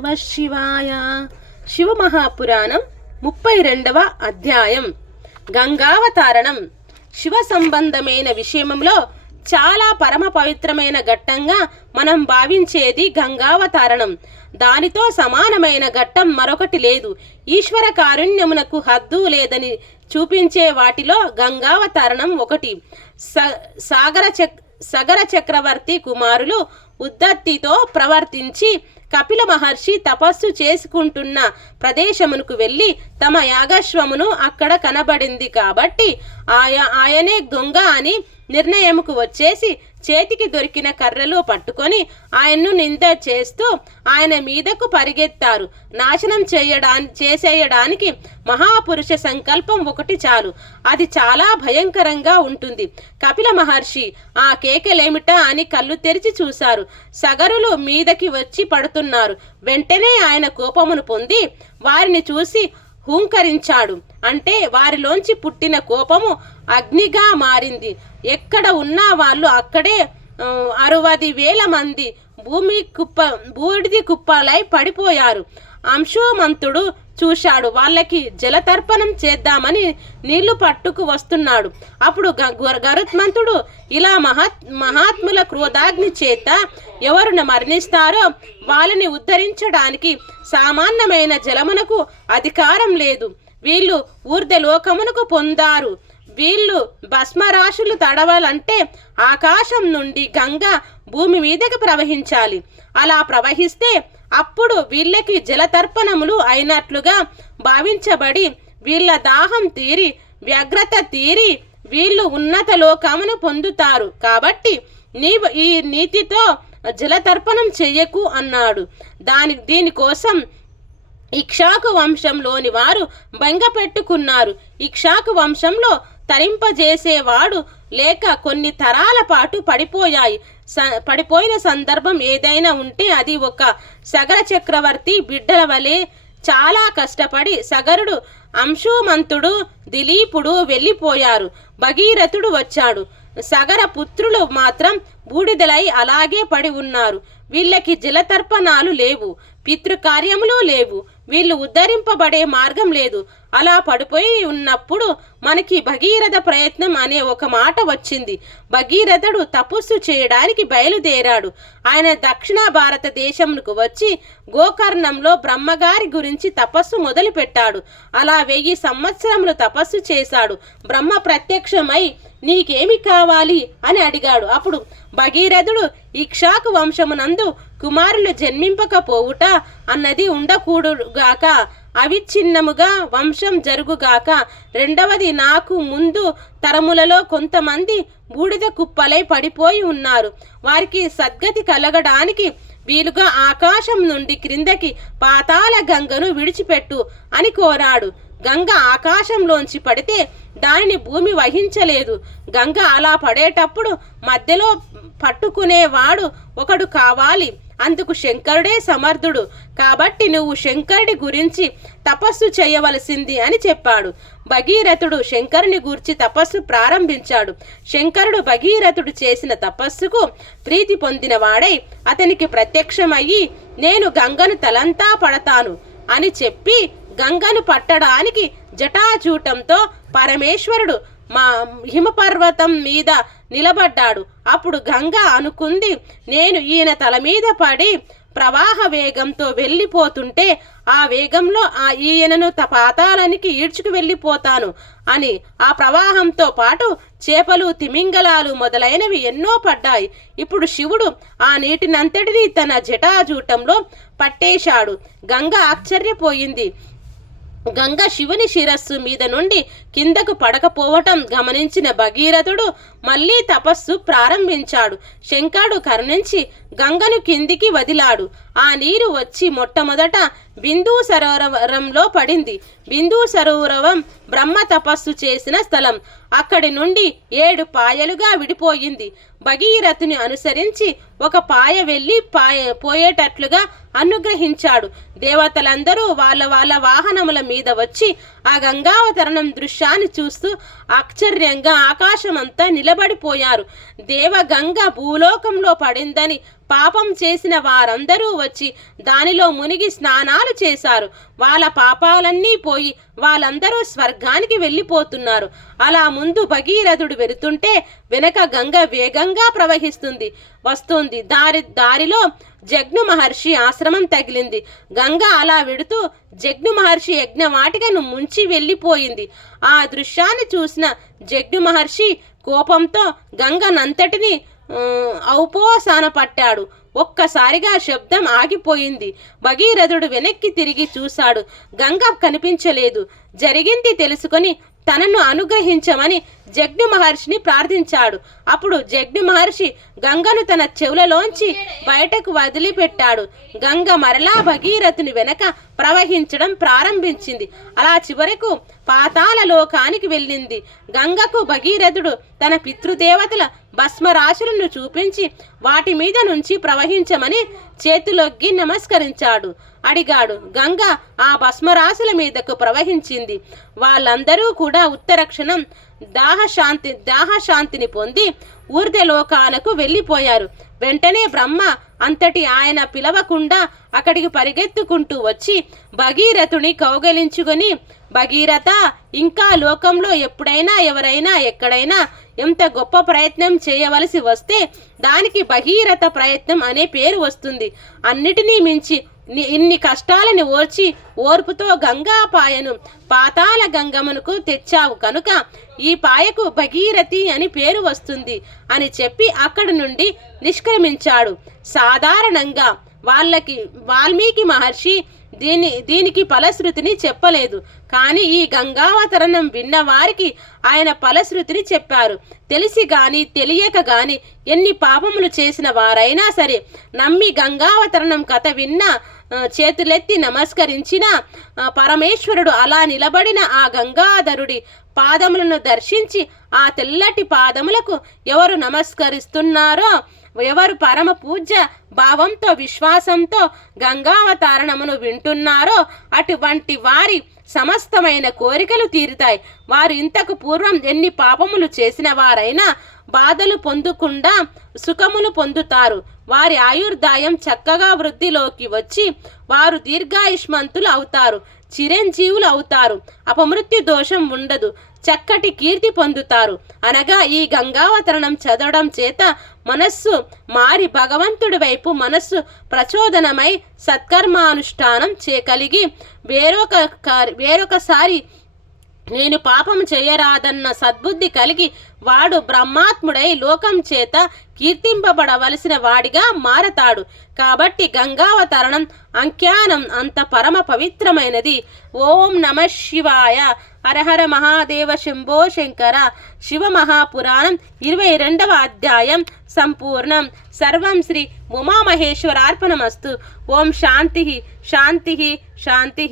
నమః శివాయ. శివమహాపురాణం 32వ అధ్యాయం. గంగావతారణం. శివ సంబంధమైన విషయంలో చాలా పరమ పవిత్రమైన ఘట్టంగా మనం భావించేది గంగావతారణం. దానితో సమానమైన ఘట్టం మరొకటి లేదు. ఈశ్వర కారుణ్యమునకు హద్దు లేదని చూపించే వాటిలో గంగావతారణం ఒకటి. సగర చక్రవర్తి కుమారులు ఉద్ధత్తితో ప్రవర్తించి కపిల మహర్షి తపస్సు చేసుకుంటున్న ప్రదేశమునకు వెళ్ళి తమ యాగశ్వమును అక్కడ కనబడింది కాబట్టి ఆయనే దొంగ అని నిర్ణయముకు వచ్చేసి చేతికి దొరికిన కర్రలు పట్టుకొని ఆయన్ను నింద చేస్తూ ఆయన మీదకు పరిగెత్తారు. నాశనం చేసేయడానికి మహాపురుష సంకల్పం ఒకటి చాలు. అది చాలా భయంకరంగా ఉంటుంది. కపిల మహర్షి ఆ కేకలేమిటా అని కళ్ళు తెరిచి చూశారు. సగరులు మీదకి వచ్చి పడుతున్నారు. వెంటనే ఆయన కోపమును పొంది వారిని చూసి హూంకరించాడు. అంటే వారిలోంచి పుట్టిన కోపము అగ్నిగా మారింది. ఎక్కడ ఉన్న వాళ్ళు అక్కడే 60,000 మంది బూడిది కుప్పలై పడిపోయారు. అంశుమంతుడు చూశాడు. వాళ్ళకి జలతర్పణం చేద్దామని నీళ్లు పట్టుకు వస్తున్నాడు. అప్పుడు గరుత్మంతుడు ఇలా మహాత్ముల క్రోధాగ్ని చేత ఎవరు మరణిస్తారో వాళ్ళని ఉద్ధరించడానికి సామాన్యమైన జలమునకు అధికారం లేదు. వీళ్ళు ఊర్ధ్వలోకమునకు పొందారు. వీళ్ళు భస్మరాశులు తడవాలంటే ఆకాశం నుండి గంగ భూమి మీదకి ప్రవహించాలి. అలా ప్రవహిస్తే అప్పుడు వీళ్ళకి జలతర్పణములు అయినట్లుగా భావించబడి వీళ్ళ దాహం తీరి వ్యగ్రత తీరి వీళ్ళు ఉన్నత లోకమును పొందుతారు. కాబట్టి నీవు ఈ నీతితో జలతర్పణం చెయ్యకు అన్నాడు. దీనికోసం ఇక్ష్వాకు వంశంలోని వారు బెంగ పెట్టుకున్నారు. ఇక్ష్వాకు వంశంలో తరింపజేసేవాడు లేక కొన్ని తరాల పాటు పడిపోయిన సందర్భం ఏదైనా ఉంటే అది ఒక సగర చక్రవర్తి బిడ్డల వలె చాలా కష్టపడి సగరుడు, అంశుమంతుడు, దిలీపుడు వెళ్ళిపోయారు. భగీరథుడు వచ్చాడు. సగర పుత్రులు మాత్రం బూడిదలై అలాగే పడి ఉన్నారు. వీళ్ళకి జలతర్పణాలు లేవు, పితృకార్యములు లేవు. వీళ్ళు ఉద్ధరింపబడే మార్గం లేదు. అలా పడిపోయి ఉన్నప్పుడు మనకి భగీరథ ప్రయత్నం అనే ఒక మాట వచ్చింది. భగీరథుడు తపస్సు చేయడానికి బయలుదేరాడు. ఆయన దక్షిణ భారతదేశంకు వచ్చి గోకర్ణంలో బ్రహ్మగారి గురించి తపస్సు మొదలు పెట్టాడు. అలా 1000 సంవత్సరములు తపస్సు చేశాడు. బ్రహ్మ ప్రత్యక్షమై నీకేమి కావాలి అని అడిగాడు. అప్పుడు భగీరథుడు ఇక్ష్వాకు వంశమునందు కుమారులు జన్మింపకపోవుట అన్నది ఉండకూడుగాక, అవిచ్ఛిన్నముగా వంశం జరుగుగాక. రెండవది, నాకు ముందు తరములలో కొంతమంది బూడిద కుప్పలై పడిపోయి ఉన్నారు. వారికి సద్గతి కలగడానికి వీలుగా ఆకాశం నుండి క్రిందకి పాతాళ గంగను విడిచిపెట్టు అని కోరాడు. గంగ ఆకాశంలోంచి పడితే దానిని భూమి వహించలేదు. గంగ అలా పడేటప్పుడు మధ్యలో పట్టుకునేవాడు ఒకడు కావాలి. అందుకు శంకరుడే సమర్థుడు. కాబట్టి నువ్వు శంకరుడి గురించి తపస్సు చేయవలసింది అని చెప్పాడు. భగీరథుడు శంకరుని గూర్చి తపస్సు ప్రారంభించాడు. శంకరుడు భగీరథుడు చేసిన తపస్సుకు ప్రీతి పొందిన వాడై అతనికి ప్రత్యక్షమయ్యి నేను గంగను తలంతా పడతాను అని చెప్పి గంగను పట్టడానికి జటాజూటంతో పరమేశ్వరుడు హిమపర్వతం మీద నిలబడ్డాడు. అప్పుడు గంగ అనుకుంది, నేను ఈయన తల మీద పడి ప్రవాహ వేగంతో వెళ్ళిపోతుంటే ఆ వేగంలో ఈయనను పాతాళానికి ఈడ్చుకు వెళ్ళిపోతాను అని. ఆ ప్రవాహంతో పాటు చేపలు, తిమింగలాలు మొదలైనవి ఎన్నో పడ్డాయి. ఇప్పుడు శివుడు ఆ నీటినంతటినీ తన జటాజూటంలో పట్టేశాడు. గంగ ఆశ్చర్యపోయింది. గంగ శివుని శిరస్సు మీద నుండి కిందకు పడకపోవటం గమనించిన భగీరథుడు మళ్ళీ తపస్సు ప్రారంభించాడు. శంకరుడు కరుణించి గంగను కిందికి వదిలాడు. ఆ నీరు వచ్చి మొట్టమొదట బిందు సరోవరంలో పడింది. బిందు సరోవరం బ్రహ్మ తపస్సు చేసిన స్థలం. అక్కడి నుండి 7 పాయలుగా విడిపోయింది. భగీరథుని అనుసరించి ఒక పాయ వెళ్ళి పోయేటట్లుగా అనుగ్రహించాడు. దేవతలందరూ వాళ్ళ వాహనముల మీద వచ్చి ఆ గంగావతరణం దృశ్యాన్ని చూస్తూ ఆశ్చర్యంగా ఆకాశమంతా నిలబడిపోయారు. దేవగంగ భూలోకంలో పడిందని పాపం చేసిన వారందరూ వచ్చి దానిలో మునిగి స్నానాలు చేశారు. వాళ్ళ పాపాలన్నీ పోయి వాళ్ళందరూ స్వర్గానికి వెళ్ళిపోతున్నారు. అలా ముందు భగీరథుడు వెళుతుంటే వెనక గంగ వేగంగా వస్తుంది. దారిలో జగ్ను మహర్షి ఆశ్రమం తగిలింది. గంగ అలా వెడుతూ జగ్ను మహర్షి యజ్ఞవాటికను ముంచి వెళ్ళిపోయింది. ఆ దృశ్యాన్ని చూసిన జగ్ను మహర్షి కోపంతో గంగనంతటిని ఔపోసాన పట్టాడు. ఒక్కసారిగా శబ్దం ఆగిపోయింది. భగీరథుడు వెనక్కి తిరిగి చూశాడు. గంగ కనిపించలేదు. జరిగింది తెలుసుకొని తనను అనుగ్రహించమని జగ్ను మహర్షిని ప్రార్థించాడు. అప్పుడు జగ్ను మహర్షి గంగను తన చెవులలోంచి బయటకు వదిలిపెట్టాడు. గంగ మరలా భగీరథుని వెనక ప్రవహించడం ప్రారంభించింది. అలా చివరకు పాతాళ లోకానికి వెళ్ళింది. గంగకు భగీరథుడు తన పితృదేవతల భస్మరాశులను చూపించి వాటి మీద నుంచి ప్రవహించమని చేతులొగ్గి నమస్కరించాడు. అడిగాడు. గంగ ఆ భస్మరాశుల మీదకు ప్రవహించింది. వాళ్ళందరూ కూడా ఉత్తరక్షణం దాహశాంతిని పొంది ఊర్ధ్వలోకాలకు వెళ్ళిపోయారు. వెంటనే బ్రహ్మ అంతటి ఆయన పిలవకుండా అక్కడికి పరిగెత్తుకుంటూ వచ్చి భగీరథుని కౌగలించుకొని, భగీరథ, ఇంకా లోకంలో ఎప్పుడైనా ఎవరైనా ఎక్కడైనా ఎంత గొప్ప ప్రయత్నం చేయవలసి వస్తే దానికి భగీరథ ప్రయత్నం అనే పేరు వస్తుంది. అన్నిటినీ మించి ఇన్ని కష్టాలను ఓర్పుతో గంగా పాయను పాతాళ గంగమునకు తెచ్చావు కనుక ఈ పాయకు భగీరథి అని పేరు వస్తుంది అని చెప్పి అక్కడి నుండి నిష్క్రమించాడు. సాధారణంగా వాల్మీకి మహర్షి దీనికి ఫలశ్రుతిని చెప్పలేదు. కానీ ఈ గంగావతరణం విన్న వారికి ఆయన ఫలశ్రుతిని చెప్పారు. తెలిసి గాని తెలియక గాని ఎన్ని పాపములు చేసిన వారైనా సరే నమ్మి గంగావతరణం కథ విన్నా, చేతులెత్తి నమస్కరించిన పరమేశ్వరుడు అలా నిలబడిన ఆ గంగాధరుడి పాదములను దర్శించి ఆ తెల్లటి పాదములకు ఎవరు నమస్కరిస్తున్నారో, ఎవరు పరమ పూజ్య భావంతో విశ్వాసంతో గంగావతారణమును వింటున్నారో అటువంటి వారి సమస్తమైన కోరికలు తీరుతాయి. వారు ఇంతకు పూర్వం ఎన్ని పాపములు చేసిన వారైనా బాధలు పొందకుండా సుఖములు పొందుతారు. వారి ఆయుర్దాయం చక్కగా వృద్ధిలోకి వచ్చి వారు దీర్ఘాయుష్మంతులు అవుతారు, చిరంజీవులు అవుతారు, అపమృత్యు దోషం ఉండదు, చక్కటి కీర్తి పొందుతారు. అనగా ఈ గంగావతరణం చదవడం చేత మనస్సు మారి భగవంతుడి వైపు మనస్సు ప్రచోదనమై సత్కర్మానుష్ఠానం కలిగి వేరొకసారి నేను పాపం చేయరాదన్న సద్బుద్ధి కలిగి వాడు బ్రహ్మాత్ముడై లోకం చేత కీర్తింపబడవలసిన వాడిగా మారతాడు. కాబట్టి గంగావతరణం అంఖ్యానం అంత పరమ పవిత్రమైనది. ఓం నమ శివాయ. హరహర మహాదేవ శంభో శంకర. శివ మహాపురాణం 22వ అధ్యాయం సంపూర్ణం. సర్వం శ్రీ ఉమామహేశ్వరార్పణమస్తు. ఓం శాంతి శాంతి శాంతి.